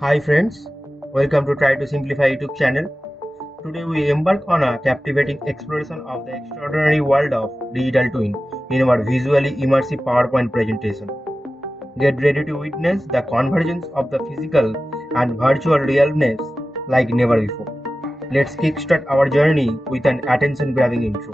Hi friends, welcome to Try to Simplify YouTube channel. Today we embark on a captivating exploration of the extraordinary world of digital twin in our visually immersive PowerPoint presentation. Get ready to witness the convergence of the physical and virtual realness like never before. Let's kickstart our journey with an attention-grabbing intro.